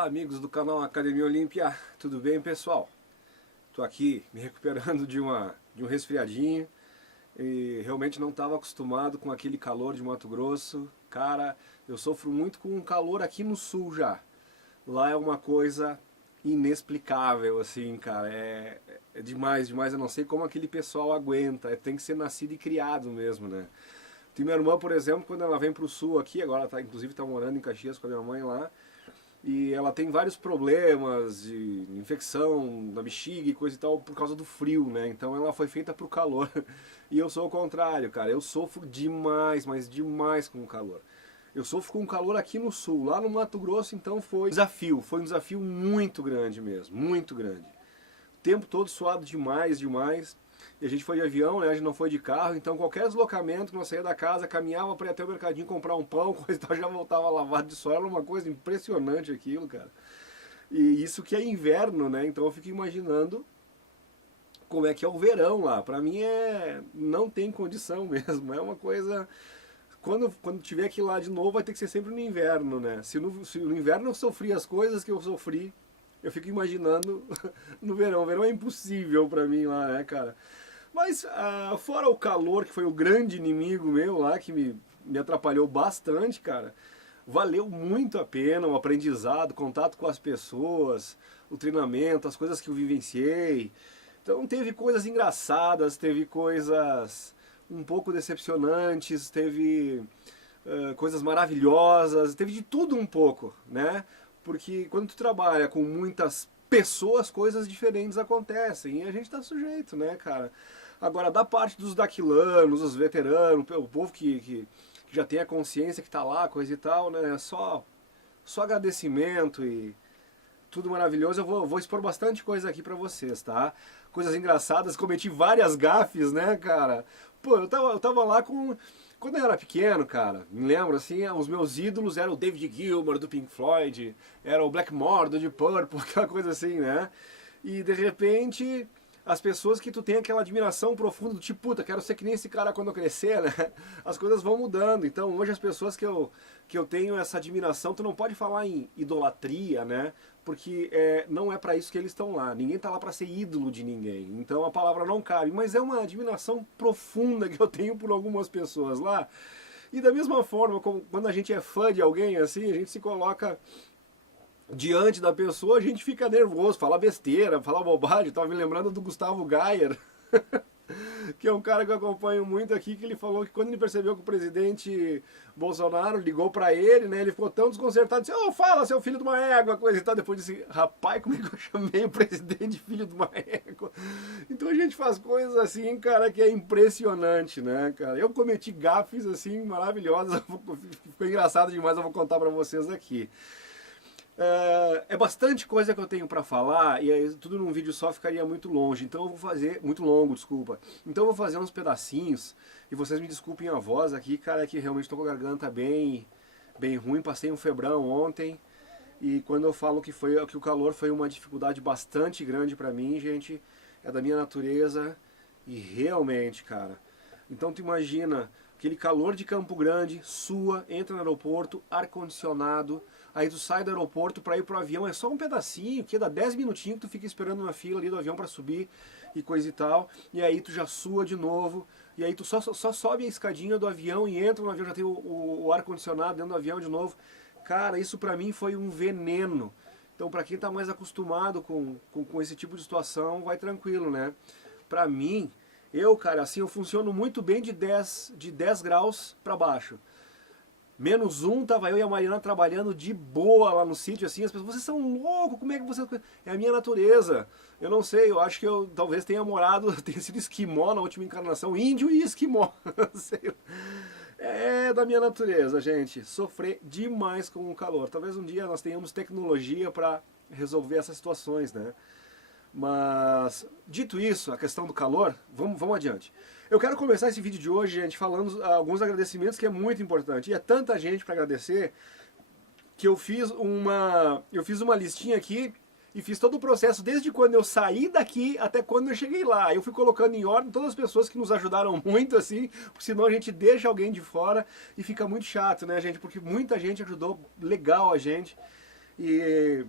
Olá amigos do canal Academia Olímpia, tudo bem pessoal? Tô aqui me recuperando de um resfriadinho e realmente não estava acostumado com aquele calor de Mato Grosso. Cara, eu sofro muito com o calor aqui no sul já. Lá é uma coisa inexplicável assim, cara, é demais, demais, eu não sei como aquele pessoal aguenta, tem que ser nascido e criado mesmo, né? Tem minha irmã, por exemplo, quando ela vem pro sul aqui, agora inclusive tá morando em Caxias com a minha mãe lá, e ela tem vários problemas de infecção na bexiga e coisa e tal por causa do frio, né? Então ela foi feita pro calor. E eu sou o contrário, cara. Eu sofro demais, mas demais com o calor. Eu sofro com o calor aqui no sul. Lá no Mato Grosso, então foi um desafio muito grande mesmo, muito grande. O tempo todo suado demais, demais. E a gente foi de avião, né? A gente não foi de carro, então qualquer deslocamento que nós saía da casa, caminhava para ir até o mercadinho comprar um pão, coisa e tal, já voltava lavado de sol. Era uma coisa impressionante aquilo, cara. E isso que é inverno, né? Então eu fico imaginando como é que é o verão lá. Pra mim não tem condição mesmo. É uma coisa. Quando tiver que ir lá de novo, vai ter que ser sempre no inverno, né? Se no inverno eu sofri as coisas que eu sofri, eu fico imaginando no verão. O verão é impossível pra mim lá, né, cara? Mas fora o calor, que foi o grande inimigo meu lá, que me atrapalhou bastante, cara, valeu muito a pena o aprendizado, o contato com as pessoas, o treinamento, as coisas que eu vivenciei. Então teve coisas engraçadas, teve coisas um pouco decepcionantes, teve coisas maravilhosas, teve de tudo um pouco, né? Porque quando tu trabalha com muitas pessoas, coisas diferentes acontecem e a gente tá sujeito, né, cara? Agora, da parte dos daquilanos, os veteranos, o povo que já tem a consciência que tá lá, coisa e tal, né? Só agradecimento e tudo maravilhoso. Eu vou expor bastante coisa aqui pra vocês, tá? Coisas engraçadas, cometi várias gafes, né, cara? Pô, eu tava lá com... Quando eu era pequeno, cara, me lembro assim, os meus ídolos eram o David Gilmour do Pink Floyd, era o Blackmore do Deep Purple, aquela coisa assim, né? E de repente, as pessoas que tu tem aquela admiração profunda do tipo, puta, quero ser que nem esse cara quando eu crescer, né? As coisas vão mudando. Então hoje as pessoas que eu tenho essa admiração, tu não pode falar em idolatria, né? Porque não é pra isso que eles estão lá. Ninguém tá lá pra ser ídolo de ninguém. Então a palavra não cabe. Mas é uma admiração profunda que eu tenho por algumas pessoas lá. E da mesma forma, quando a gente é fã de alguém, assim, a gente se coloca diante da pessoa, a gente fica nervoso, fala besteira, fala bobagem. Eu tava me lembrando do Gustavo Gayer, que é um cara que eu acompanho muito aqui, que ele falou que quando ele percebeu que o presidente Bolsonaro ligou pra ele, né, ele ficou tão desconcertado, disse, fala, seu filho de uma égua, coisa e tal. Depois disse, rapaz, como é que eu chamei o presidente de filho de uma égua? Então a gente faz coisas assim, cara, que é impressionante, né, cara? Eu cometi gafes, assim, maravilhosas, ficou engraçado demais, eu vou contar pra vocês aqui. É bastante coisa que eu tenho pra falar e aí, tudo num vídeo só ficaria muito longe, então eu vou fazer, muito longo, desculpa. Então eu vou fazer uns pedacinhos e vocês me desculpem a voz aqui, cara, que realmente tô com a garganta bem ruim, passei um febrão ontem e quando eu falo que o calor foi uma dificuldade bastante grande pra mim, gente, é da minha natureza e realmente, cara. Então tu imagina aquele calor de Campo Grande, sua, entra no aeroporto, ar-condicionado, aí tu sai do aeroporto para ir pro avião, é só um pedacinho, que dá 10 minutinhos que tu fica esperando na fila ali do avião para subir e coisa e tal, e aí tu já sua de novo, e aí tu só sobe a escadinha do avião e entra no avião, já tem o ar-condicionado dentro do avião de novo. Cara, isso pra mim foi um veneno. Então pra quem tá mais acostumado com esse tipo de situação, vai tranquilo, né? Pra mim, cara, assim, eu funciono muito bem de 10 graus pra baixo. -1, tava eu e a Mariana trabalhando de boa lá no sítio, assim, as pessoas, vocês são loucos, como é que vocês... É a minha natureza, eu não sei, eu acho que eu talvez tenha tenha sido esquimó na última encarnação, índio e esquimó, sei lá. É da minha natureza, gente, sofrer demais com o calor. Talvez um dia nós tenhamos tecnologia para resolver essas situações, né? Mas, dito isso, a questão do calor, vamos adiante. Eu quero começar esse vídeo de hoje, gente, falando alguns agradecimentos que é muito importante. E é tanta gente para agradecer que eu fiz uma listinha aqui e fiz todo o processo desde quando eu saí daqui até quando eu cheguei lá. Eu fui colocando em ordem todas as pessoas que nos ajudaram muito, assim, porque senão a gente deixa alguém de fora e fica muito chato, né, gente? Porque muita gente ajudou legal a gente. e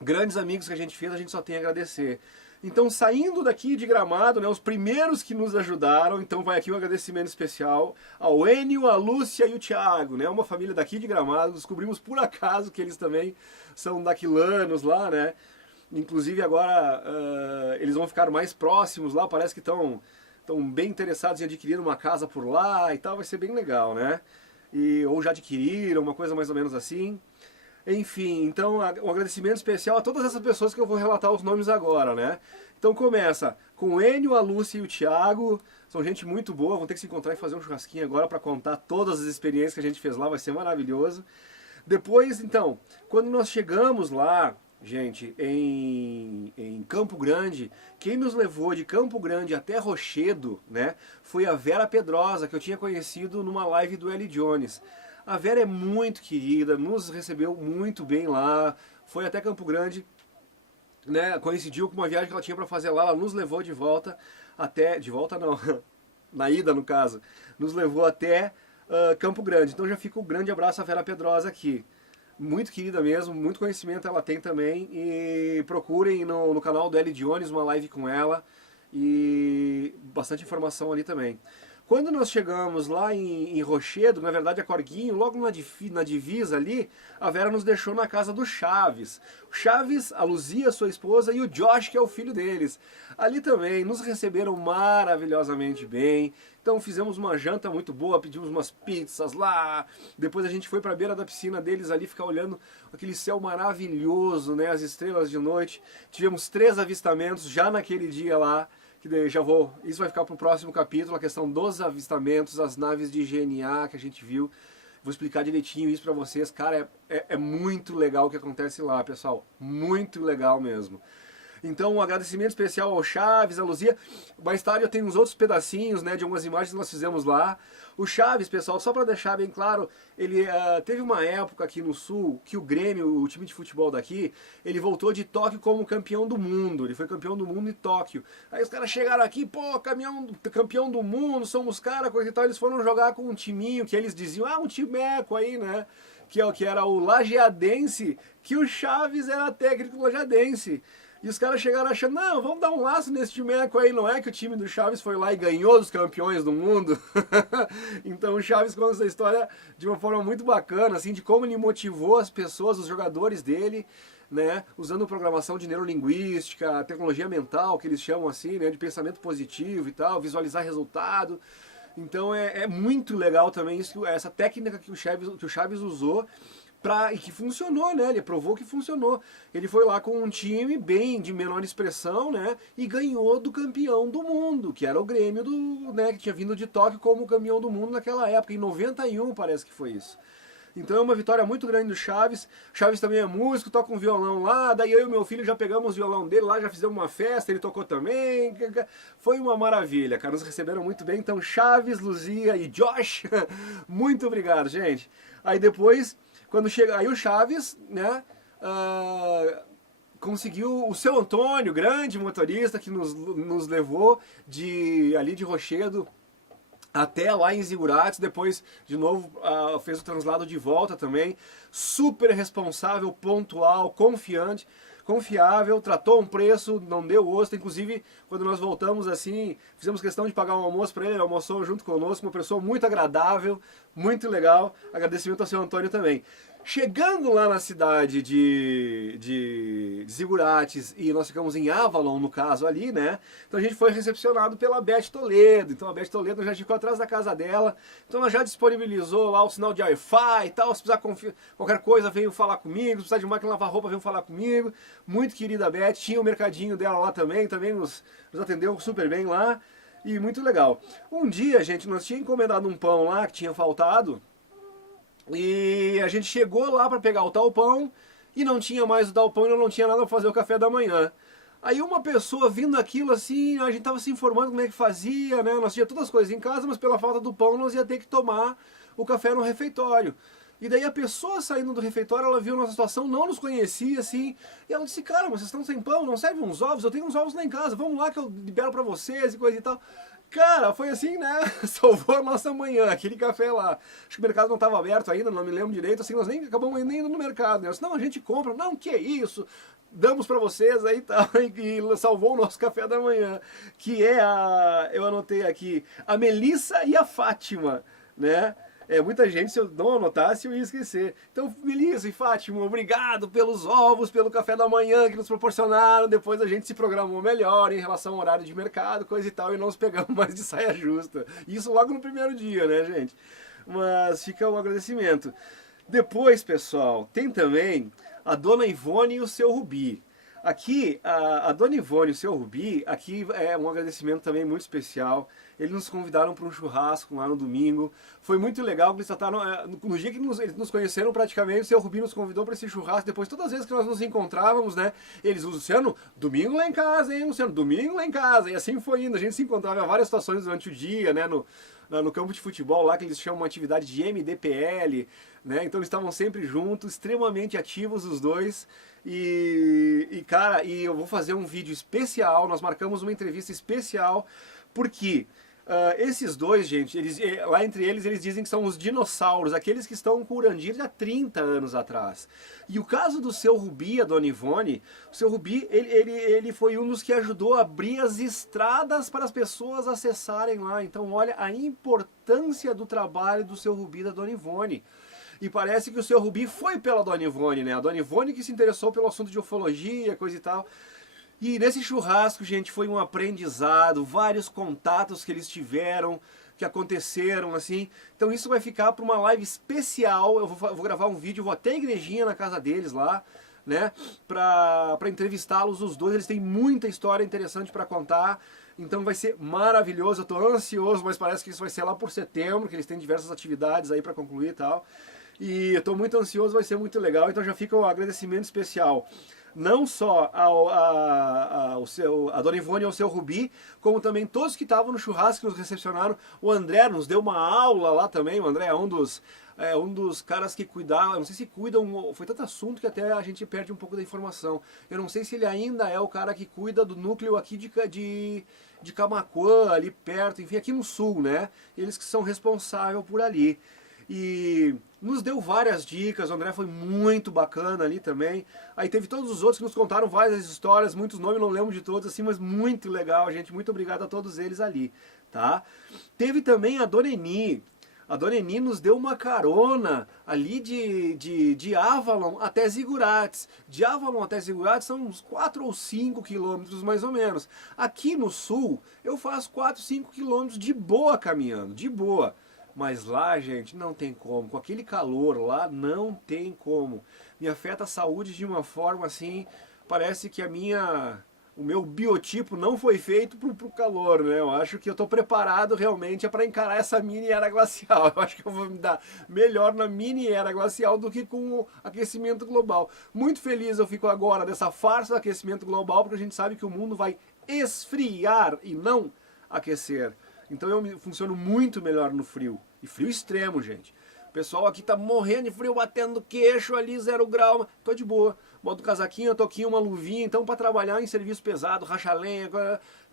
grandes amigos que a gente fez, a gente só tem a agradecer. Então, saindo daqui de Gramado, né, os primeiros que nos ajudaram, então vai aqui um agradecimento especial ao Enio, a Lúcia e o Thiago, né, uma família daqui de Gramado. Descobrimos por acaso que eles também são daquilanos lá, né, inclusive agora eles vão ficar mais próximos lá, parece que estão bem interessados em adquirir uma casa por lá e tal, vai ser bem legal, né, ou já adquiriram, uma coisa mais ou menos assim. Enfim, então um agradecimento especial a todas essas pessoas que eu vou relatar os nomes agora, né? Então começa com o Enio, a Lúcia e o Thiago, são gente muito boa, vão ter que se encontrar e fazer um churrasquinho agora para contar todas as experiências que a gente fez lá, vai ser maravilhoso. Depois, então, quando nós chegamos lá, gente, em Campo Grande, quem nos levou de Campo Grande até Rochedo, né, foi a Vera Pedrosa, que eu tinha conhecido numa live do Eli Jones. A Vera é muito querida, nos recebeu muito bem lá, foi até Campo Grande, né, coincidiu com uma viagem que ela tinha para fazer lá, ela nos levou de volta até, de volta não, na ida no caso, nos levou até Campo Grande. Então já fica um grande abraço à Vera Pedrosa aqui. Muito querida mesmo, muito conhecimento ela tem também, e procurem no canal do Eli Jones uma live com ela, e bastante informação ali também. Quando nós chegamos lá em Rochedo, na verdade a Corguinho, logo na divisa ali, a Vera nos deixou na casa do Chaves. O Chaves, a Luzia, sua esposa, e o Josh, que é o filho deles. Ali também nos receberam maravilhosamente bem. Então fizemos uma janta muito boa, pedimos umas pizzas lá. Depois a gente foi para a beira da piscina deles ali, ficar olhando aquele céu maravilhoso, né, as estrelas de noite. Tivemos 3 avistamentos já naquele dia lá. Que já isso vai ficar para o próximo capítulo, a questão dos avistamentos, as naves de GNA que a gente viu. Vou explicar direitinho isso para vocês. Cara, é muito legal o que acontece lá, pessoal. Muito legal mesmo. Então, um agradecimento especial ao Chaves, à Luzia. Mais tarde eu tenho uns outros pedacinhos, né, de algumas imagens que nós fizemos lá. O Chaves, pessoal, só para deixar bem claro, ele teve uma época aqui no Sul que o Grêmio, o time de futebol daqui, ele voltou de Tóquio como campeão do mundo. Ele foi campeão do mundo em Tóquio. Aí os caras chegaram aqui, pô, campeão do mundo, somos caras, coisa e tal. Eles foram jogar com um timinho que eles diziam, um timeco aí, né? Que era o Lajeadense, que o Chaves era técnico lajeadense. E os caras chegaram achando, não, vamos dar um laço nesse timeco aí, não é que o time do Chaves foi lá e ganhou dos campeões do mundo? Então o Chaves conta essa história de uma forma muito bacana, assim, de como ele motivou as pessoas, os jogadores dele, né, usando programação de neurolinguística, tecnologia mental, que eles chamam assim, né, de pensamento positivo e tal, visualizar resultado. Então é muito legal também isso, essa técnica que o Chaves usou, e que funcionou, né? Ele provou que funcionou. Ele foi lá com um time bem de menor expressão, né? E ganhou do campeão do mundo, que era o Grêmio, né? Que tinha vindo de Tóquio como campeão do mundo naquela época, em 91 parece que foi isso. Então é uma vitória muito grande do Chaves. Chaves também é músico, toca um violão lá, daí eu e meu filho já pegamos o violão dele lá, já fizemos uma festa, ele tocou também. Foi uma maravilha, cara, nos receberam muito bem. Então Chaves, Luzia e Josh, muito obrigado, gente. Aí depois, quando chega, aí o Chaves, né, conseguiu o seu Antônio, grande motorista, que nos levou ali de Rochedo até lá em Zigurates, depois de novo fez o translado de volta também, super responsável, pontual, confiável, tratou um preço, não deu osso, inclusive quando nós voltamos assim, fizemos questão de pagar um almoço para ele almoçou junto conosco, uma pessoa muito agradável, muito legal, agradecimento ao seu Antônio também. Chegando lá na cidade de Zigurates, e nós ficamos em Avalon, no caso ali, né? Então a gente foi recepcionado pela Beth Toledo. Então a Beth Toledo já ficou atrás da casa dela. Então ela já disponibilizou lá o sinal de Wi-Fi e tal. Se precisar qualquer coisa, veio falar comigo. Se precisar de máquina de lavar roupa, veio falar comigo. Muito querida Beth. Tinha o mercadinho dela lá também nos atendeu super bem lá. E muito legal. Um dia, gente, nós tínhamos encomendado um pão lá que tinha faltado. E a gente chegou lá para pegar o tal pão e não tinha mais o tal pão e não tinha nada para fazer o café da manhã. Aí uma pessoa vindo aquilo assim, a gente tava se informando como é que fazia, né? Nós tínhamos todas as coisas em casa, mas pela falta do pão nós ia ter que tomar o café no refeitório. E daí a pessoa saindo do refeitório, ela viu nossa situação, não nos conhecia assim, e ela disse, cara, mas vocês estão sem pão, não serve uns ovos? Eu tenho uns ovos lá em casa, vamos lá que eu libero para vocês e coisa e tal. Cara, foi assim, né? Salvou a nossa manhã, aquele café lá. Acho que o mercado não estava aberto ainda, não me lembro direito, assim, nós nem acabamos nem indo no mercado, né? Eu disse, não, a gente compra. Não, que isso? Damos para vocês aí tal, e salvou o nosso café da manhã, que é eu anotei aqui, a Melissa e a Fátima, né? Muita gente, se eu não anotasse, eu ia esquecer. Então, Melissa e Fátima, obrigado pelos ovos, pelo café da manhã que nos proporcionaram. Depois a gente se programou melhor em relação ao horário de mercado, coisa e tal, e não nos pegamos mais de saia justa. Isso logo no primeiro dia, né, gente? Mas fica o agradecimento. Depois, pessoal, tem também a Dona Ivone e o seu Rubi. Aqui, a Dona Ivone e o seu Rubi, aqui é um agradecimento também muito especial. Eles nos convidaram para um churrasco lá no domingo. Foi muito legal, eles trataram, no dia que eles nos conheceram praticamente, o seu Rubi nos convidou para esse churrasco. Depois, todas as vezes que nós nos encontrávamos, né, eles, Luciano, domingo lá em casa, hein, Luciano, domingo lá em casa. E assim foi indo. A gente se encontrava em várias situações durante o dia, né, no campo de futebol lá, que eles chamam uma atividade de MDPL, né, então eles estavam sempre juntos, extremamente ativos os dois. Cara, eu vou fazer um vídeo especial, nós marcamos uma entrevista especial, porque esses dois, gente, lá entre eles dizem que são os dinossauros, aqueles que estão com o Urandir há 30 anos atrás. E o caso do seu Rubi, a Dona Ivone, o seu Rubi, ele foi um dos que ajudou a abrir as estradas para as pessoas acessarem lá. Então olha a importância do trabalho do seu Rubi e da Dona Ivone. E parece que o seu Rubi foi pela Dona Ivone, né? A Dona Ivone que se interessou pelo assunto de ufologia, coisa e tal. E nesse churrasco, gente, foi um aprendizado, vários contatos que eles tiveram, que aconteceram, assim. Então isso vai ficar para uma live especial. Eu vou gravar um vídeo, vou até a igrejinha na casa deles lá, né? Para entrevistá-los os dois. Eles têm muita história interessante para contar. Então vai ser maravilhoso. Eu estou ansioso, mas parece que isso vai ser lá por setembro, que eles têm diversas atividades aí para concluir e tal. E eu estou muito ansioso, vai ser muito legal. Então já fica um agradecimento especial. Não só a Dona Ivone e ao seu Rubi, como também todos que estavam no churrasco que nos recepcionaram. O André nos deu uma aula lá também. O André é um dos caras que cuidava, não sei se cuidam, foi tanto assunto que até a gente perde um pouco da informação. Eu não sei se ele ainda é o cara que cuida do núcleo aqui de Camaquã, ali perto, enfim, aqui no sul, né? Eles que são responsáveis por ali. E nos deu várias dicas, o André foi muito bacana ali também. Aí teve todos os outros que nos contaram várias histórias, muitos nomes, não lembro de todos, assim, mas muito legal, gente. Muito obrigado a todos eles ali, tá? Teve também a Dona Eni. A Dona Eni nos deu uma carona ali de Avalon até Zigurates. De Avalon até Zigurates são uns 4 ou 5 quilômetros mais ou menos. Aqui no sul eu faço 4, 5 quilômetros de boa caminhando, de boa. Mas lá, gente, não tem como. Com aquele calor lá, não tem como. Me afeta a saúde de uma forma assim, parece que o meu biotipo não foi feito pro calor, né? Eu acho que eu tô preparado realmente para encarar essa mini era glacial. Eu acho que eu vou me dar melhor na mini era glacial do que com o aquecimento global. Muito feliz eu fico agora dessa farsa do aquecimento global, porque a gente sabe que o mundo vai esfriar e não aquecer. Então eu funciono muito melhor no frio. E frio extremo, gente. O pessoal aqui tá morrendo de frio, batendo queixo ali, 0 grau. Tô de boa. Boto um casaquinho, uma touquinha, uma luvinha. Então pra trabalhar em serviço pesado, racha lenha,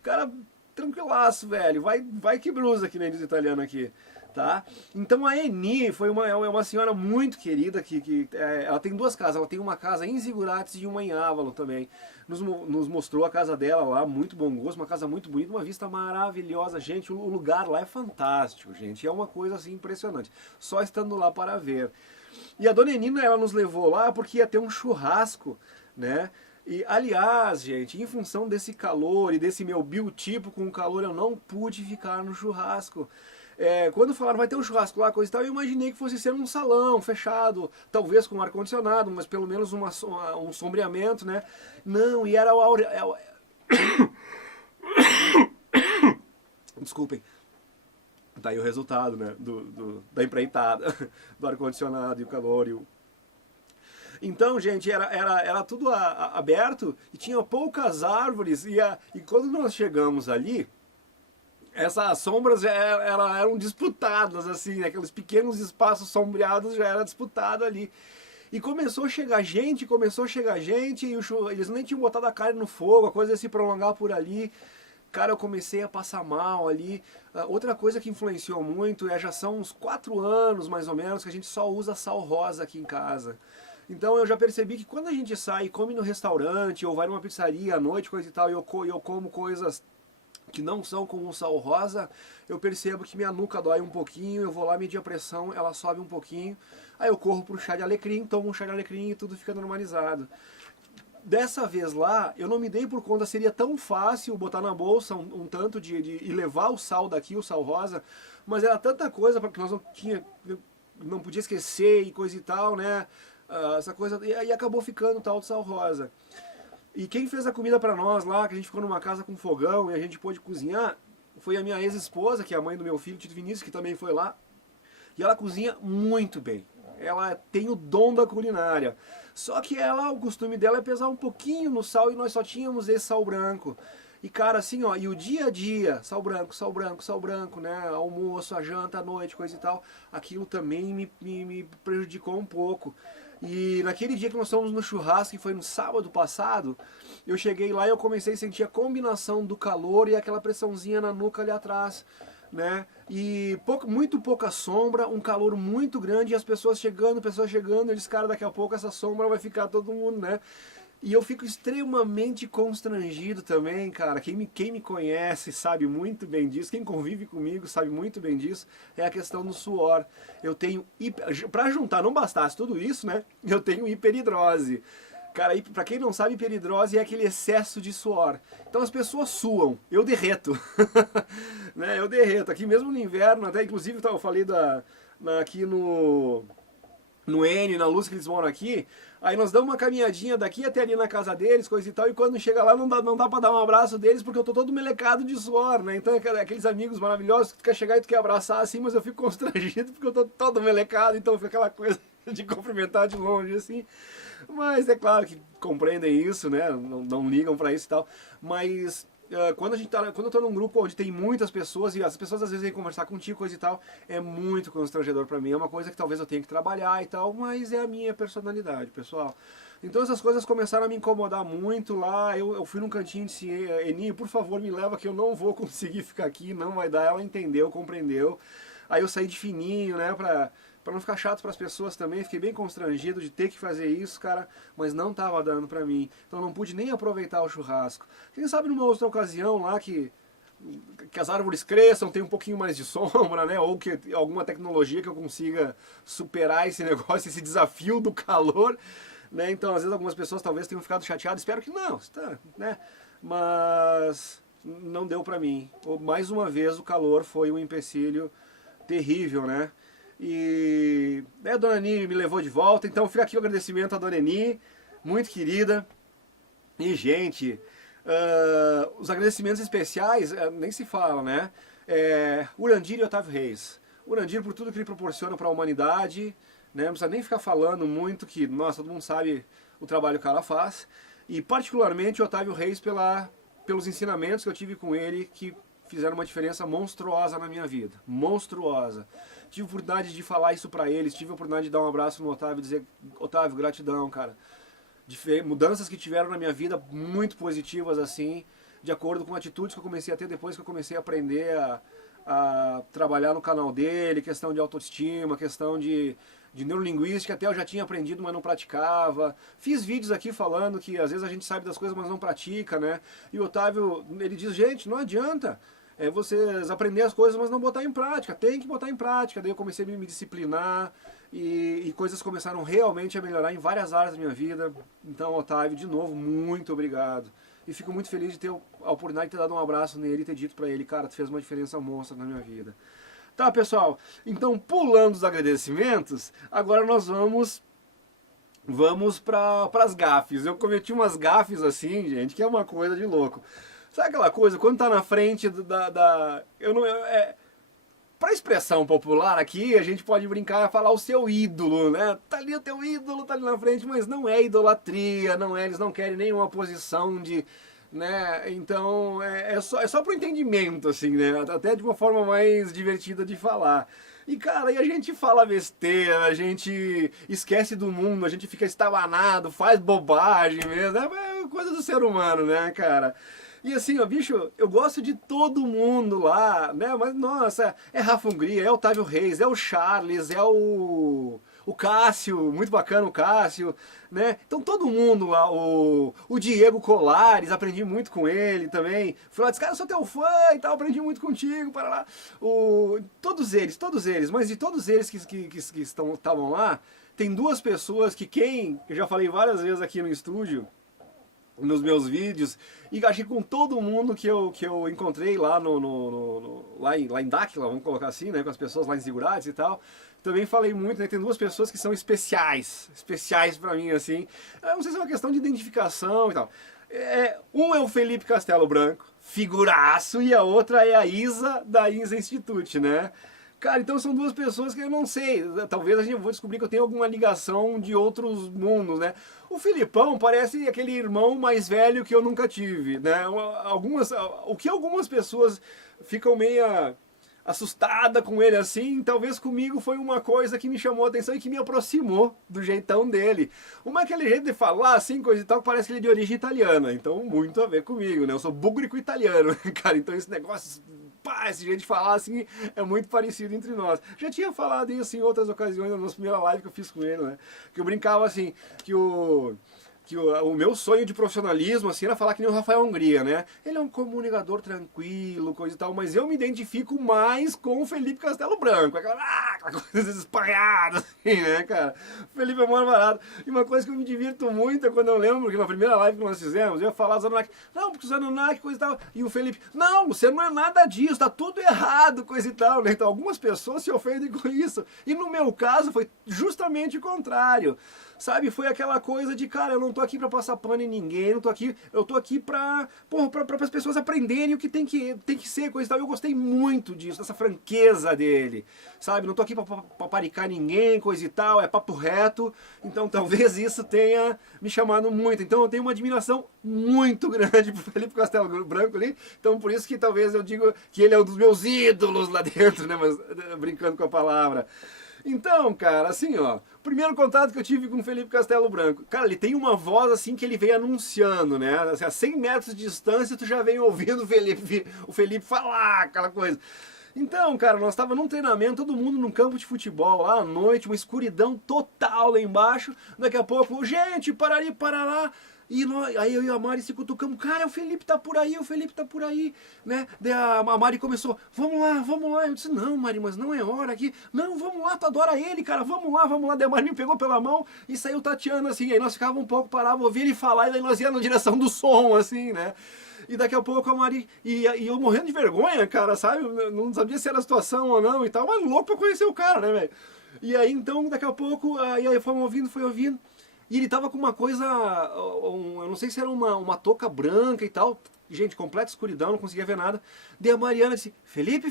cara, tranquilaço, velho. Vai que brusa, que nem diz italiano aqui. Tá? Então a Eni é uma senhora muito querida, ela tem 2 casas, ela tem uma casa em Zigurates e uma em Avalon também. Nos mostrou a casa dela lá, muito bom gosto, uma casa muito bonita, uma vista maravilhosa, gente, o lugar lá é fantástico, gente, é uma coisa assim impressionante, só estando lá para ver. E a Dona Eni, ela nos levou lá porque ia ter um churrasco, né? E aliás, gente, em função desse calor e desse meu biotipo com o calor, eu não pude ficar no churrasco. Quando falaram vai ter um churrasco lá, coisa e tal, eu imaginei que fosse ser um salão fechado, talvez com ar-condicionado, mas pelo menos um sombreamento, né? Não, e era o Desculpem. Tá aí o resultado, né? Da empreitada, do ar-condicionado e o calor e o... Então, gente, era tudo aberto e tinha poucas árvores e quando nós chegamos ali, essas sombras eram disputadas, assim, né? Aqueles pequenos espaços sombreados já era disputado ali. E começou a chegar gente, e eles nem tinham botado a carne no fogo, a coisa ia se prolongar por ali. cara, eu comecei a passar mal ali. Outra coisa que influenciou muito já são uns 4 anos, mais ou menos, que a gente só usa sal rosa aqui em casa. Então eu já percebi que quando a gente sai e come no restaurante, ou vai numa pizzaria à noite, coisa e tal, e eu como coisas que não são com um sal rosa, eu percebo que minha nuca dói um pouquinho, eu vou lá medir a pressão, ela sobe um pouquinho, aí eu corro pro chá de alecrim, tomo um chá de alecrim e tudo fica normalizado. Dessa vez lá, eu não me dei por conta, seria tão fácil botar na bolsa um tanto e levar o sal daqui, o sal rosa, mas era tanta coisa que nós não podia esquecer e coisa e tal, né? Essa coisa, e aí acabou ficando o tal do sal rosa. E quem fez a comida pra nós lá, que a gente ficou numa casa com fogão e a gente pôde cozinhar, foi a minha ex-esposa, que é a mãe do meu filho, Tito Vinícius, que também foi lá. E ela cozinha muito bem. Ela tem o dom da culinária. Só que o costume dela é pesar um pouquinho no sal e nós só tínhamos esse sal branco. E cara, assim, ó, e o dia a dia, sal branco, sal branco, sal branco, né? Almoço, a janta, a noite, coisa e tal. Aquilo também me prejudicou um pouco. E naquele dia que nós fomos no churrasco, que foi no sábado passado, eu cheguei lá e eu comecei a sentir a combinação do calor e aquela pressãozinha na nuca ali atrás, né? E muito pouca sombra, um calor muito grande e as pessoas chegando, eles, cara, daqui a pouco essa sombra vai ficar todo mundo, né? E eu fico extremamente constrangido também, cara. Quem me conhece sabe muito bem disso, quem convive comigo sabe muito bem disso, é a questão do suor. Eu tenho, pra juntar, não bastasse tudo isso, né? Eu tenho hiperidrose. Cara, pra quem não sabe, hiperidrose é aquele excesso de suor. Então as pessoas suam, eu derreto. Né? Eu derreto. Aqui mesmo no inverno, até inclusive eu falei aqui no Enio, na Luz, que eles moram aqui, aí nós damos uma caminhadinha daqui até ali na casa deles, coisa e tal, e quando chega lá não dá pra dar um abraço deles porque eu tô todo melecado de suor, né? Então aqueles amigos maravilhosos que tu quer chegar e tu quer abraçar assim, mas eu fico constrangido porque eu tô todo melecado, então fica aquela coisa de cumprimentar de longe assim. Mas é claro que compreendem isso, né? Não ligam pra isso e tal, mas quando eu tô num grupo onde tem muitas pessoas e as pessoas às vezes vêm conversar contigo, coisa e tal, é muito constrangedor pra mim. É uma coisa que talvez eu tenha que trabalhar e tal, mas é a minha personalidade, pessoal. Então essas coisas começaram a me incomodar muito lá. Eu fui num cantinho e disse, Eni, por favor, me leva que eu não vou conseguir ficar aqui, não vai dar. Ela entendeu, compreendeu. Aí eu saí de fininho, né, pra não ficar chato para as pessoas também, fiquei bem constrangido de ter que fazer isso, cara, mas não tava dando para mim, então não pude nem aproveitar o churrasco. Quem sabe numa outra ocasião lá que as árvores cresçam, tem um pouquinho mais de sombra, né, ou que alguma tecnologia que eu consiga superar esse negócio, esse desafio do calor, né, então às vezes algumas pessoas talvez tenham ficado chateadas, espero que não, né, mas não deu para mim. Mais uma vez o calor foi um empecilho terrível, né. E a Dona Eni me levou de volta, então fica aqui o agradecimento à Dona Eni, muito querida. E gente, os agradecimentos especiais, nem se fala, né? Urandir e Otávio Reis. Urandir por tudo que ele proporciona para a humanidade, né? Não precisa nem ficar falando muito que, nossa, todo mundo sabe o trabalho que o cara faz. E particularmente o Otávio Reis pelos ensinamentos que eu tive com ele, que fizeram uma diferença monstruosa na minha vida. Monstruosa. Tive a oportunidade de falar isso pra eles, tive a oportunidade de dar um abraço no Otávio e dizer, Otávio, gratidão, cara. Mudanças que tiveram na minha vida, muito positivas, assim, de acordo com atitudes que eu comecei a ter depois que eu comecei a aprender a trabalhar no canal dele, questão de autoestima, questão de neurolinguística, até eu já tinha aprendido, mas não praticava. Fiz vídeos aqui falando que às vezes a gente sabe das coisas, mas não pratica, né? E o Otávio, ele diz, gente, não adianta vocês aprender as coisas, mas não botar em prática. Tem que botar em prática. Daí eu comecei a me disciplinar e coisas começaram realmente a melhorar em várias áreas da minha vida. Então, Otávio, de novo, muito obrigado. E fico muito feliz de ter a oportunidade de ter dado um abraço nele e ter dito pra ele, cara, tu fez uma diferença monstra na minha vida. Tá, pessoal? Então, pulando os agradecimentos, agora nós vamos para as gafes. Eu cometi umas gafes assim, gente, que é uma coisa de louco. Sabe aquela coisa, quando tá na frente pra expressão popular aqui, a gente pode brincar e falar o seu ídolo, né? Tá ali o teu ídolo, tá ali na frente, mas não é idolatria, eles não querem nenhuma posição de, né? Então, é só pro entendimento, assim, né? Até de uma forma mais divertida de falar. E, cara, a gente fala besteira, a gente esquece do mundo, a gente fica estabanado, faz bobagem mesmo, é coisa do ser humano, né, cara? E assim, ó, bicho, eu gosto de todo mundo lá, né? Mas, nossa, é Rafa Hungria, é Otávio Reis, é o Charles, é o Cássio, muito bacana o Cássio, né? Então todo mundo lá, o Diego Colares, aprendi muito com ele também. Falei, cara, eu sou teu fã e tal, aprendi muito contigo, para lá. Todos eles, mas de todos eles que estavam lá, tem duas pessoas que eu já falei várias vezes aqui no estúdio, nos meus vídeos, e acho que com todo mundo que eu encontrei lá, lá em Dáquila, vamos colocar assim, né, com as pessoas lá em Zigurates e tal, também falei muito, né, tem duas pessoas que são especiais pra mim, assim, eu não sei se é uma questão de identificação e tal. Um é o Felipe Castelo Branco, figuraço, e a outra é a Isa, da Isa Institute, né? Cara, então são duas pessoas que eu não sei, talvez a gente vou descobrir que eu tenho alguma ligação de outros mundos, né? O Filipão parece aquele irmão mais velho que eu nunca tive, né? O que algumas pessoas ficam meio assustada com ele assim, talvez comigo foi uma coisa que me chamou a atenção e que me aproximou do jeitão dele. Aquele jeito de falar assim, coisa e tal, parece que ele é de origem italiana, então muito a ver comigo, né? Eu sou búlgarico italiano, cara, então esse negócio, pá, esse jeito de falar assim é muito parecido entre nós. Já tinha falado isso em outras ocasiões, na nossa primeira live que eu fiz com ele, né? Que eu brincava assim, que o meu sonho de profissionalismo assim, era falar que nem o Rafael Hungria, né? Ele é um comunicador tranquilo, coisa e tal, mas eu me identifico mais com o Felipe Castelo Branco. Aquela coisa espalhada, assim, né, cara? O Felipe é mó barato. E uma coisa que eu me divirto muito é quando eu lembro que na primeira live que nós fizemos, eu ia falar dos Anunnaki. Não, porque os Anunnaki, coisa e tal. E o Felipe, não, você não é nada disso, tá tudo errado, coisa e tal, né? Então algumas pessoas se ofendem com isso. E no meu caso foi justamente o contrário. Sabe, foi aquela coisa de, cara, eu não tô aqui pra passar pano em ninguém, eu tô aqui pra as pessoas aprenderem o que tem que ser, coisa e tal. Eu gostei muito disso, dessa franqueza dele, sabe, não tô aqui pra paparicar ninguém, coisa e tal, é papo reto, então talvez isso tenha me chamado muito. Então eu tenho uma admiração muito grande pro Felipe Castelo Branco ali, então por isso que talvez eu digo que ele é um dos meus ídolos lá dentro, né, mas brincando com a palavra. Então, cara, assim, ó, primeiro contato que eu tive com o Felipe Castelo Branco, cara, ele tem uma voz assim que ele vem anunciando, né, assim, a 100 metros de distância tu já vem ouvindo o Felipe falar, aquela coisa. Então, cara, nós estávamos num treinamento, todo mundo num campo de futebol lá à noite, uma escuridão total lá embaixo, daqui a pouco, gente, parari, parará. E aí eu e a Mari se cutucamos, cara, o Felipe tá por aí, né? Daí a Mari começou, vamos lá. Eu disse, não, Mari, mas não é hora aqui. Não, vamos lá, tu adora ele, cara, vamos lá. Daí a Mari me pegou pela mão e saiu tateando assim. Aí nós ficávamos um pouco parados, ouvir ele falar, e daí nós íamos na direção do som, assim, né? E daqui a pouco a Mari, e eu morrendo de vergonha, cara, sabe? Eu não sabia se era a situação ou não e tal, mas louco pra conhecer o cara, né, velho? E aí então, daqui a pouco, aí foi ouvindo. E ele tava com uma coisa, eu não sei se era uma touca branca e tal. Gente, completa escuridão, não conseguia ver nada. Daí a Mariana disse, Felipe?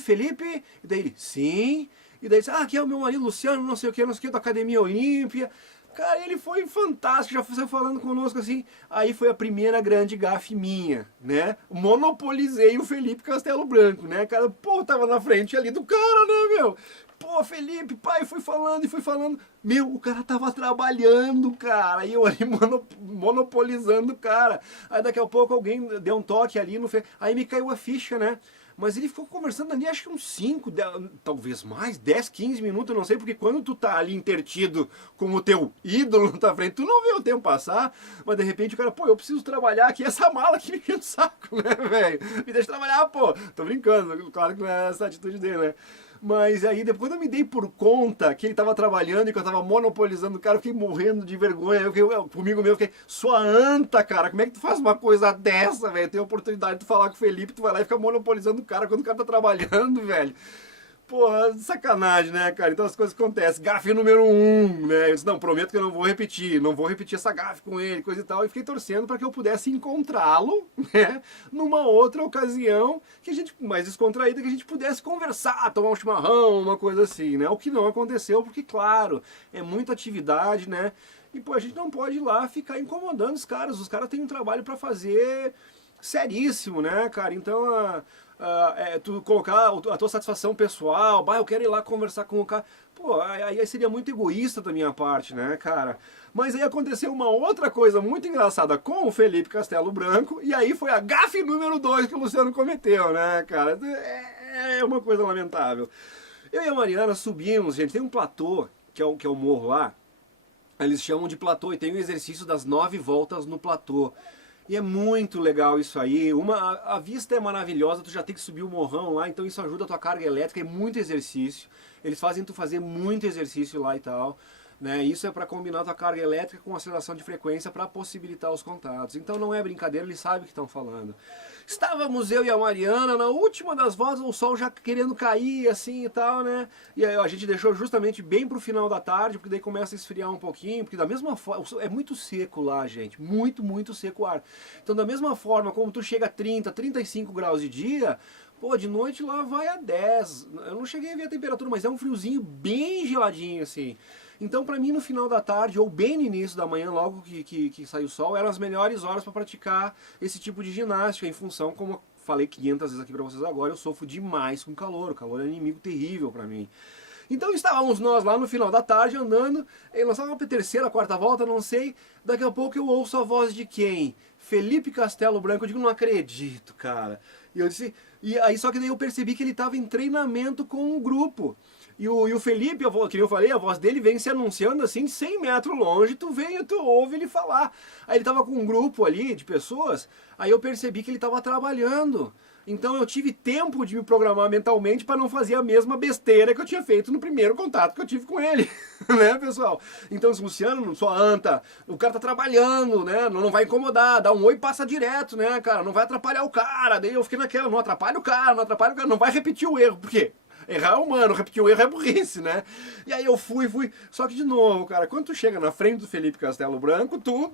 E daí ele, sim. E daí disse, aqui é o meu marido Luciano, não sei o que, da Academia Olímpia. Cara, ele foi fantástico, já foi falando conosco assim. Aí foi a primeira grande gafe minha, né? Monopolizei o Felipe Castelo Branco, né? Cara, pô, tava na frente ali do cara, né, meu? Pô, Felipe, pai, fui falando. Meu, o cara tava trabalhando, cara. E eu ali monopolizando o cara. Aí daqui a pouco alguém deu um toque ali, aí me caiu a ficha, né? Mas ele ficou conversando ali, acho que uns 5, talvez mais, 10, 15 minutos, eu não sei, porque quando tu tá ali intertido com o teu ídolo na tua frente, tu não vê o tempo passar, mas de repente o cara, pô, eu preciso trabalhar aqui, essa mala aqui me enche o saco, né, velho? Me deixa trabalhar, pô. Tô brincando, claro que não é essa atitude dele, né? Mas aí, depois quando eu me dei por conta que ele tava trabalhando e que eu tava monopolizando o cara, eu fiquei morrendo de vergonha. Comigo mesmo, fiquei, sua anta, cara, como é que tu faz uma coisa dessa, velho? Tem a oportunidade de tu falar com o Felipe, tu vai lá e fica monopolizando o cara quando o cara tá trabalhando, velho. Porra, sacanagem, né, cara? Então as coisas acontecem. Gafe número 1, né? Eu disse, não, prometo que eu não vou repetir essa gafe com ele, coisa e tal. E fiquei torcendo para que eu pudesse encontrá-lo, né? Numa outra ocasião, mais descontraída, que a gente pudesse conversar, tomar um chimarrão, uma coisa assim, né? O que não aconteceu, porque, claro, é muita atividade, né? E, pô, a gente não pode ir lá ficar incomodando os caras. Os caras têm um trabalho para fazer seríssimo, né, cara? Então, tu colocar a tua satisfação pessoal, eu quero ir lá conversar com o cara. Pô, aí seria muito egoísta da minha parte, né, cara? Mas aí aconteceu uma outra coisa muito engraçada com o Felipe Castelo Branco, e aí foi a gafe número 2 que o Luciano cometeu, né, cara? É uma coisa lamentável. Eu e a Mariana subimos, gente, tem um platô, que é o morro lá, eles chamam de platô, e tem o exercício das 9 voltas no platô. E é muito legal isso aí, a vista é maravilhosa, tu já tem que subir o morrão lá, então isso ajuda a tua carga elétrica, é muito exercício. Eles fazem tu fazer muito exercício lá e tal. Né? Isso é para combinar a tua carga elétrica com aceleração de frequência para possibilitar os contatos. Então não é brincadeira, eles sabem o que estão falando. Estávamos eu e a Mariana na última das voltas, o sol já querendo cair assim e tal, né? E aí a gente deixou justamente bem pro final da tarde, porque daí começa a esfriar um pouquinho, porque da mesma forma, é muito seco lá, gente, muito seco o ar. Então da mesma forma como tu chega a 30, 35 graus de dia, pô, de noite lá vai a 10. Eu não cheguei a ver a temperatura, mas é um friozinho bem geladinho assim. Então, para mim, no final da tarde, ou bem no início da manhã, logo que sai o sol, eram as melhores horas para praticar esse tipo de ginástica, em função, como eu falei 500 vezes aqui para vocês agora, eu sofro demais com calor. O calor é um inimigo terrível para mim. Então estávamos nós lá no final da tarde andando, nós estávamos para a terceira, quarta volta, não sei, daqui a pouco eu ouço a voz de quem? Felipe Castelo Branco. Eu digo, não acredito, cara. E eu disse, e aí só que daí eu percebi que ele estava em treinamento com um grupo. E o Felipe, que eu falei, a voz dele vem se anunciando assim, 100 metros longe, tu ouve ele falar. Aí ele tava com um grupo ali de pessoas, aí eu percebi que ele tava trabalhando. Então eu tive tempo de me programar mentalmente para não fazer a mesma besteira que eu tinha feito no primeiro contato que eu tive com ele, né, pessoal? Então, esse Luciano, não sou anta, o cara tá trabalhando, né? Não vai incomodar, dá um oi e passa direto, né, cara? Não vai atrapalhar o cara. Daí eu fiquei naquela, não atrapalha o cara, não vai repetir o erro. Por quê? Errar é humano, repetir o erro é burrice, né? E aí eu fui. Só que de novo, cara, quando tu chega na frente do Felipe Castelo Branco, tu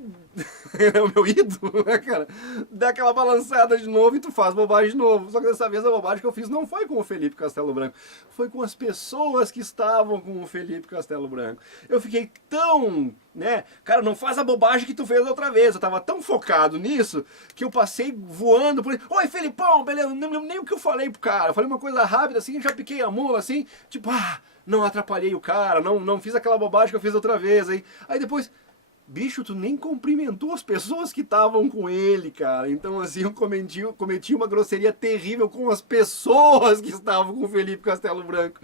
é o meu ídolo, né, cara? Dá aquela balançada de novo e tu faz bobagem de novo. Só que dessa vez a bobagem que eu fiz não foi com o Felipe Castelo Branco, foi com as pessoas que estavam com o Felipe Castelo Branco. Eu fiquei tão, né? Cara, não faz a bobagem que tu fez outra vez. Eu tava tão focado nisso que eu passei voando por ele. Oi, Felipão, beleza? Nem o que eu falei pro cara. Eu falei uma coisa rápida assim, já piquei a mula assim, tipo, não atrapalhei o cara, não fiz aquela bobagem que eu fiz outra vez. Aí depois, bicho, tu nem cumprimentou as pessoas que estavam com ele, cara. Então, assim, eu cometi uma grosseria terrível com as pessoas que estavam com o Felipe Castelo Branco.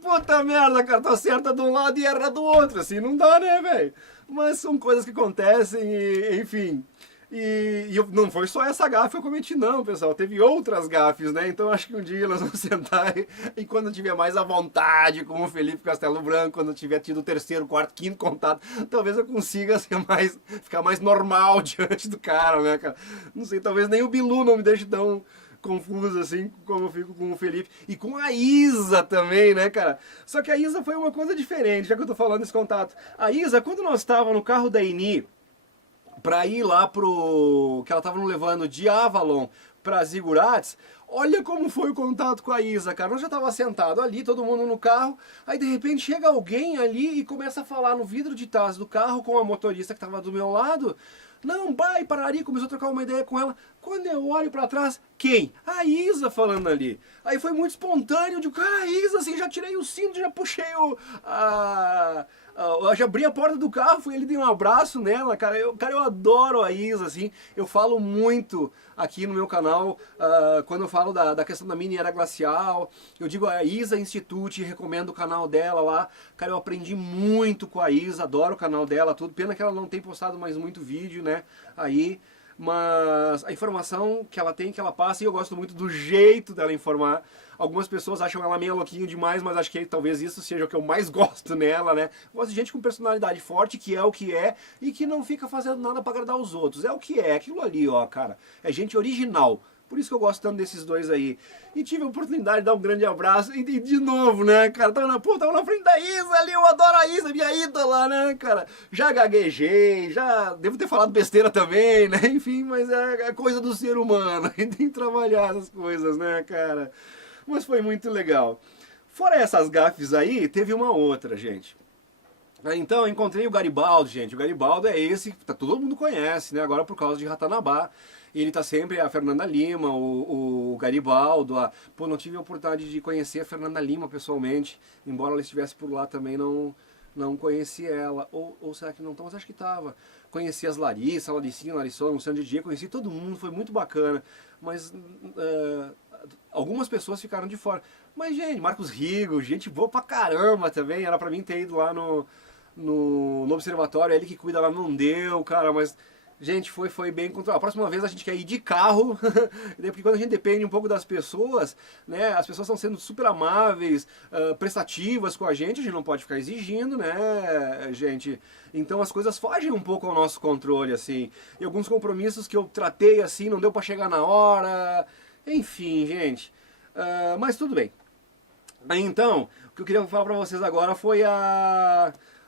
Puta merda, cara, tá certa de um lado e erra do outro, assim, não dá, né, velho? Mas são coisas que acontecem e, enfim... E não foi só essa gafe que eu cometi não, pessoal, teve outras gafes, né? Então acho que um dia nós vamos sentar e quando eu tiver mais à vontade com o Felipe Castelo Branco, quando eu tiver tido o terceiro, quarto, quinto contato, talvez eu consiga ficar mais normal diante do cara, né, cara? Não sei, talvez nem o Bilu não me deixe tão confuso assim como eu fico com o Felipe e com a Isa também, né, cara? Só que a Isa foi uma coisa diferente, já que eu tô falando desse contato. A Isa, quando nós estávamos no carro da Eni, pra ir lá que ela tava nos levando de Avalon pra Zigurates, olha como foi o contato com a Isa, cara. Nós já tava sentado ali, todo mundo no carro, aí de repente chega alguém ali e começa a falar no vidro de trás do carro com a motorista que tava do meu lado. Não, vai, parari, começou a trocar uma ideia com ela. Quando eu olho pra trás, quem? A Isa falando ali. Aí foi muito espontâneo, eu digo, cara, a Isa, assim, já tirei o cinto, já puxei eu já abri a porta do carro, fui ali, dei um abraço nela, cara. Eu adoro a Isa, assim. Eu falo muito aqui no meu canal, quando eu falo da questão da mini era glacial. Eu digo a Isa Institute, recomendo o canal dela lá. Cara, eu aprendi muito com a Isa, adoro o canal dela, tudo. Pena que ela não tem postado mais muito vídeo, né, aí. Mas a informação que ela tem, que ela passa, e eu gosto muito do jeito dela informar. Algumas pessoas acham ela meio louquinho demais, mas acho que talvez isso seja o que eu mais gosto nela, né? Gosto de gente com personalidade forte, que é o que é, e que não fica fazendo nada pra agradar os outros. É o que é, aquilo ali, ó, cara. É gente original. Por isso que eu gosto tanto desses dois aí. E tive a oportunidade de dar um grande abraço. E de novo, né, cara? Tava na frente da Isa ali. Eu adoro a Isa, minha ídola, né, cara? Já gaguejei, já devo ter falado besteira também, né? Enfim, mas é coisa do ser humano. A gente tem que trabalhar essas coisas, né, cara? Mas foi muito legal. Fora essas gafes aí, teve uma outra, gente. Então, eu encontrei o Garibaldo, gente. O Garibaldo é esse que todo mundo conhece, né? Agora por causa de Ratanabá. Ele tá sempre, a Fernanda Lima, o Garibaldo. Pô, não tive a oportunidade de conhecer a Fernanda Lima pessoalmente. Embora ela estivesse por lá também, não conheci ela. Ou será que não estão? Mas acho que tava. Conheci as Larissa, a Laricinha, a Larissona, o Luciano Didier. Conheci todo mundo, foi muito bacana. Mas algumas pessoas ficaram de fora. Mas, gente, Marcos Rigo, gente boa pra caramba também. Era pra mim ter ido lá no observatório, ele que cuida lá, não deu, cara, mas, gente, foi bem controlado. A próxima vez a gente quer ir de carro, porque quando a gente depende um pouco das pessoas, né, as pessoas estão sendo super amáveis, prestativas com a gente não pode ficar exigindo, né, gente, então as coisas fogem um pouco ao nosso controle, assim, e alguns compromissos que eu tratei, assim, não deu pra chegar na hora, enfim, gente, mas tudo bem. Então, o que eu queria falar pra vocês agora foi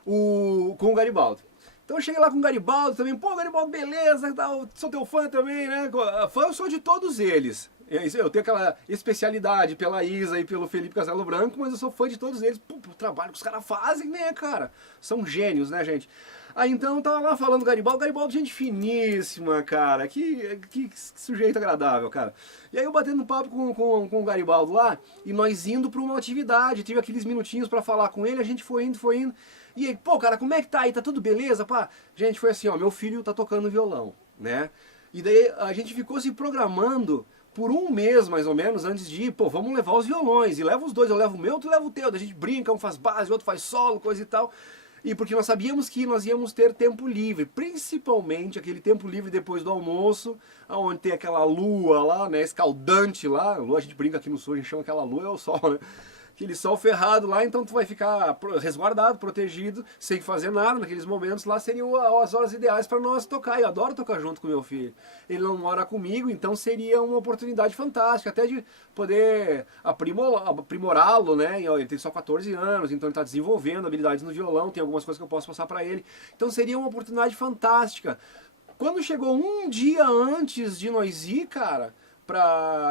com o Garibaldo. Então eu cheguei lá com o Garibaldo também, pô, Garibaldo, beleza, sou teu fã também, né? Fã eu sou de todos eles. Eu tenho aquela especialidade pela Isa e pelo Felipe Castelo Branco, mas eu sou fã de todos eles. Pô, o trabalho que os caras fazem, né, cara? São gênios, né, gente? Aí então eu tava lá falando do Garibaldo, gente finíssima, cara. Que sujeito agradável, cara. E aí eu batendo um papo com o Garibaldo lá, e nós indo pra uma atividade, tive aqueles minutinhos pra falar com ele, a gente foi indo. E aí, pô, cara, como é que tá aí? Tá tudo beleza, pá? Gente, foi assim, ó, meu filho tá tocando violão, né? E daí a gente ficou se programando por um mês, mais ou menos, antes de ir, pô, vamos levar os violões. E leva os dois, eu levo o meu, tu leva o teu. Daí a gente brinca, um faz base, o outro faz solo, coisa e tal. E porque nós sabíamos que nós íamos ter tempo livre, principalmente aquele tempo livre depois do almoço, onde tem aquela lua lá, né, escaldante lá. A lua a gente brinca aqui no sul, a gente chama aquela lua, é o sol, né? Aquele sol ferrado lá, então tu vai ficar resguardado, protegido, sem fazer nada. Naqueles momentos lá seriam as horas ideais para nós tocar. Eu adoro tocar junto com meu filho. Ele não mora comigo, então seria uma oportunidade fantástica, até de poder aprimorá-lo, né? Ele tem só 14 anos, então ele está desenvolvendo habilidades no violão, tem algumas coisas que eu posso passar para ele. Então seria uma oportunidade fantástica. Quando chegou um dia antes de nós ir, cara,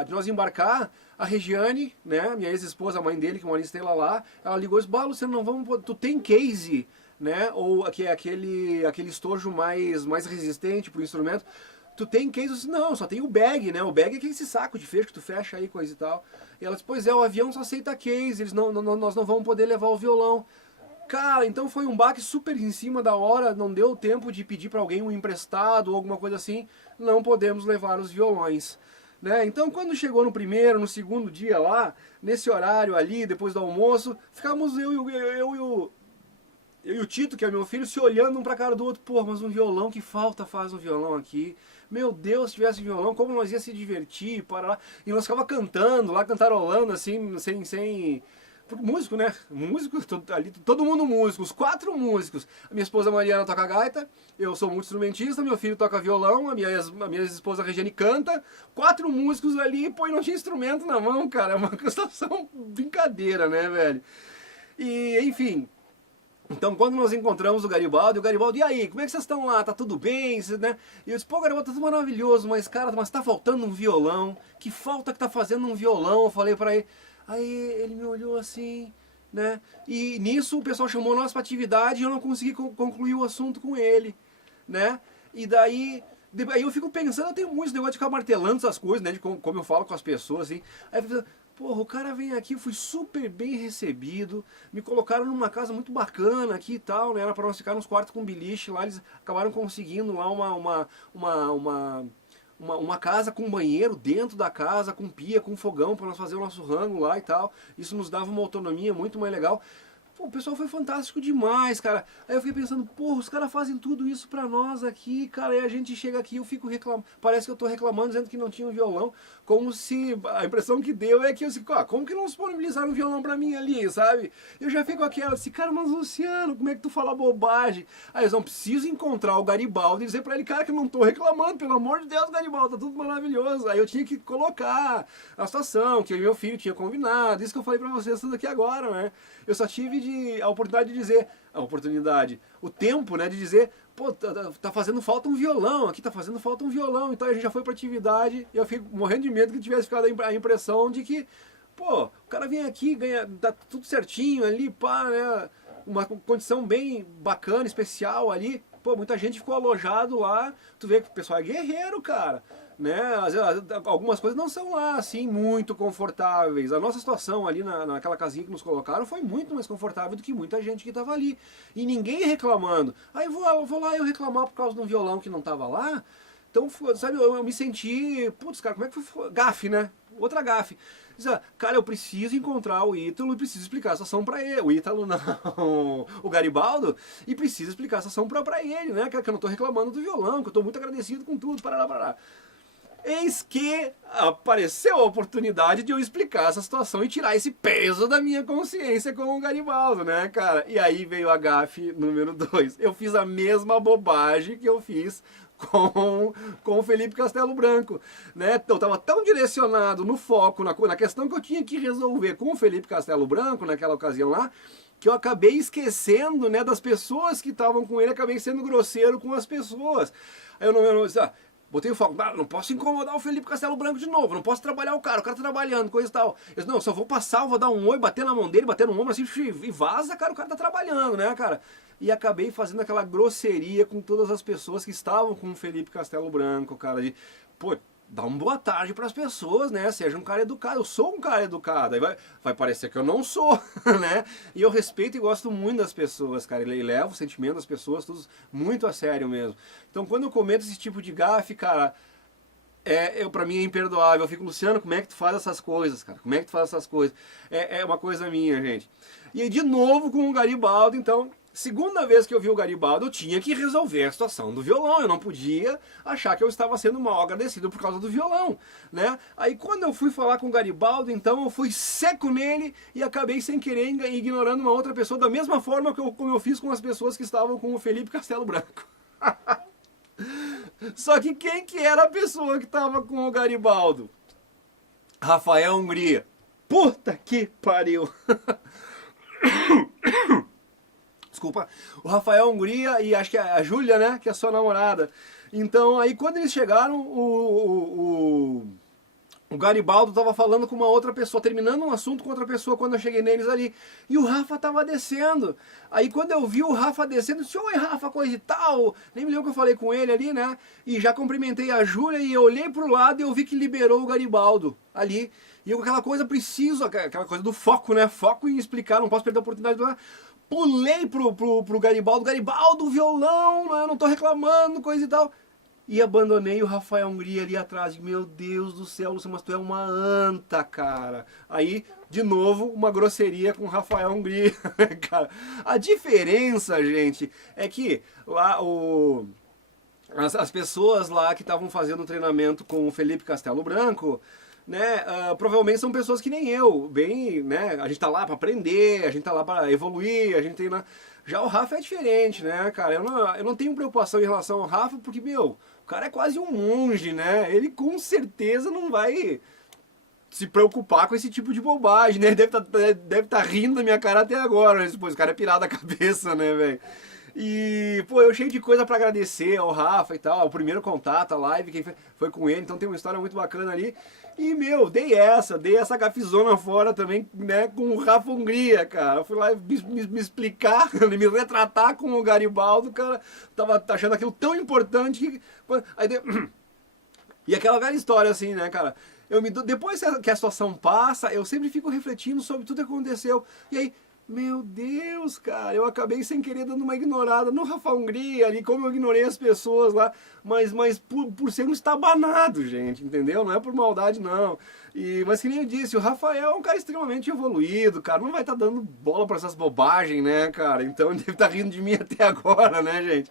de nós embarcar, a Regiane, né, minha ex-esposa, a mãe dele, que mora em Estrela lá, ela ligou e disse, Luciano, não vamos, tu tem case, né, ou que é aquele estojo mais resistente pro instrumento, tu tem case? Eu disse, não, só tem o bag, né, o bag é esse saco de fecho que tu fecha aí, coisa e tal. E ela disse, pois é, o avião só aceita case, nós não vamos poder levar o violão. Cara, então foi um baque super em cima da hora, não deu tempo de pedir para alguém um emprestado ou alguma coisa assim, não podemos levar os violões. Né? Então quando chegou no primeiro, no segundo dia lá, nesse horário ali, depois do almoço, ficávamos eu e o Tito, que é meu filho, se olhando um pra cara do outro, pô, mas um violão, que falta faz um violão aqui. Meu Deus, se tivesse violão, como nós ia se divertir, para lá. E nós ficava cantando lá, cantarolando assim, sem músico, né? Músico, ali, todo mundo músico, os 4 músicos. A minha esposa Mariana toca gaita, eu sou muito instrumentista, meu filho toca violão, a minha esposa Regiane canta. 4 músicos ali, pô, e não tinha instrumento na mão, cara. É uma situação brincadeira, né, velho? E, enfim. Então, quando nós encontramos o Garibaldo, e aí, como é que vocês estão lá? Tá tudo bem? Né? E eu disse, pô, Garibaldo, tá tudo maravilhoso, mas, cara, mas tá faltando um violão. Que falta que tá fazendo um violão? Eu falei pra ele. Aí ele me olhou assim, né? E nisso o pessoal chamou nós pra atividade e eu não consegui concluir o assunto com ele, né? E daí eu fico pensando, eu tenho muito negócio de ficar martelando essas coisas, né? De como eu falo com as pessoas, assim. Aí eu fico pensando, porra, o cara vem aqui, eu fui super bem recebido, me colocaram numa casa muito bacana aqui e tal, né? Era pra nós ficar nos quartos com beliche lá, eles acabaram conseguindo lá uma casa com banheiro dentro da casa, com pia, com fogão para nós fazer o nosso rango lá e tal. Isso nos dava uma autonomia muito mais legal. Pô, o pessoal foi fantástico demais, cara. Aí eu fiquei pensando, porra, os caras fazem tudo isso pra nós aqui, cara. Aí a gente chega aqui, eu fico reclamando. Parece que eu tô reclamando, dizendo que não tinha um violão. Como se a impressão que deu é que eu disse, como que não disponibilizaram um violão pra mim ali, sabe? Eu já fico aquela, assim, cara, mas Luciano, como é que tu fala bobagem? Aí eles não preciso encontrar o Garibaldo e dizer pra ele, cara, que eu não tô reclamando, pelo amor de Deus, Garibaldo, tá tudo maravilhoso. Aí eu tinha que colocar a situação, que meu filho tinha combinado, isso que eu falei pra vocês tudo aqui agora, né? Eu só tive a oportunidade de dizer, o tempo, né, de dizer, pô, tá fazendo falta um violão, aqui tá fazendo falta um violão, então a gente já foi pra atividade, e eu fico morrendo de medo que tivesse ficado a impressão de que, pô, o cara vem aqui, ganha, dá tudo certinho ali, pá, né, uma condição bem bacana, especial ali. Pô, muita gente ficou alojado lá. Tu vê que o pessoal é guerreiro, cara. Né? Algumas coisas não são lá, assim, muito confortáveis. A nossa situação ali naquela casinha que nos colocaram foi muito mais confortável do que muita gente que estava ali. E ninguém reclamando. Aí eu vou lá eu reclamar por causa de um violão que não estava lá. Então, sabe, eu me senti... Putz, cara, como é que foi? Gafe, né? Outra gafe. Cara, eu preciso encontrar o Ítalo e preciso explicar a situação pra ele. O Ítalo não, o Garibaldo. E preciso explicar a situação pra ele, né? Que eu não tô reclamando do violão, que eu tô muito agradecido com tudo, parará. Eis que apareceu a oportunidade de eu explicar essa situação e tirar esse peso da minha consciência com o Garibaldo, né, cara? E aí veio a gafe número 2. Eu fiz a mesma bobagem que eu fiz com o Felipe Castelo Branco, né? Eu estava tão direcionado no foco, na questão que eu tinha que resolver com o Felipe Castelo Branco naquela ocasião lá, que eu acabei esquecendo, né, das pessoas que estavam com ele, acabei sendo grosseiro com as pessoas. Aí eu não botei o foco, não posso incomodar o Felipe Castelo Branco de novo, não posso trabalhar o cara tá trabalhando, coisa e tal. Eu disse, não, só vou passar, vou dar um oi, bater na mão dele, bater no ombro assim, e vaza, cara, o cara tá trabalhando, né, cara? E acabei fazendo aquela grosseria com todas as pessoas que estavam com o Felipe Castelo Branco, cara, de, pô, dá uma boa tarde pras pessoas, né, seja um cara educado, eu sou um cara educado, aí vai parecer que eu não sou, né, e eu respeito e gosto muito das pessoas, cara, e levo o sentimento das pessoas, tudo muito a sério mesmo. Então quando eu cometo esse tipo de gafe, cara, pra mim é imperdoável, eu fico, Luciano, como é que tu faz essas coisas, cara, como é que tu faz essas coisas? É uma coisa minha, gente. E aí, de novo com o Garibaldo, então... Segunda vez que eu vi o Garibaldo, eu tinha que resolver a situação do violão. Eu não podia achar que eu estava sendo mal agradecido por causa do violão, né? Aí quando eu fui falar com o Garibaldo, então eu fui seco nele e acabei sem querer ignorando uma outra pessoa da mesma forma como eu fiz com as pessoas que estavam com o Felipe Castelo Branco. Só que quem que era a pessoa que estava com o Garibaldo? Rafael Hungria. Puta que pariu! Desculpa, o Rafael Hungria e acho que a Júlia, né, que é a sua namorada. Então, aí quando eles chegaram, o Garibaldo tava falando com uma outra pessoa, terminando um assunto com outra pessoa quando eu cheguei neles ali. E o Rafa tava descendo. Aí quando eu vi o Rafa descendo, eu disse, oi Rafa, coisa e tal. Nem me lembro que eu falei com ele ali, né? E já cumprimentei a Júlia e eu olhei pro lado e eu vi que liberou o Garibaldo ali. E eu, aquela coisa, aquela coisa do foco, né? Foco em explicar, não posso perder a oportunidade de... Pulei pro Garibaldo, violão, né? Não tô reclamando, coisa e tal. E abandonei o Rafael Hungria ali atrás. Meu Deus do céu, Luciano, mas tu é uma anta, cara. Aí, de novo, uma grosseria com o Rafael Hungria, cara. A diferença, gente, é que lá as pessoas lá que estavam fazendo o treinamento com o Felipe Castelo Branco, né, provavelmente são pessoas que nem eu, bem, né, a gente tá lá para aprender, a gente tá lá para evoluir, a gente tem lá... Já o Rafa é diferente, né, cara, eu não tenho preocupação em relação ao Rafa, porque, meu, o cara é quase um monge, né, ele com certeza não vai se preocupar com esse tipo de bobagem, né, deve tá rindo da minha cara até agora, né? Pô, esse cara é pirado da cabeça, né, velho. E, pô, eu cheio de coisa pra agradecer ao Rafa e tal, o primeiro contato, a live, quem foi com ele, então tem uma história muito bacana ali. E, meu, dei essa gafizona fora também, né, com o Rafa Hungria, cara. Eu fui lá me explicar, me retratar com o Garibaldo, cara, tava achando aquilo tão importante que... Aí, e aquela velha história assim, né, cara, depois que a situação passa, eu sempre fico refletindo sobre tudo que aconteceu. E aí, meu Deus, cara, eu acabei sem querer dando uma ignorada no Rafa Hungria ali, como eu ignorei as pessoas lá, mas por ser um estabanado, gente, entendeu? Não é por maldade, não. Mas que nem eu disse, o Rafael é um cara extremamente evoluído, cara, não vai estar dando bola pra essas bobagens, né, cara? Então ele deve estar rindo de mim até agora, né, gente?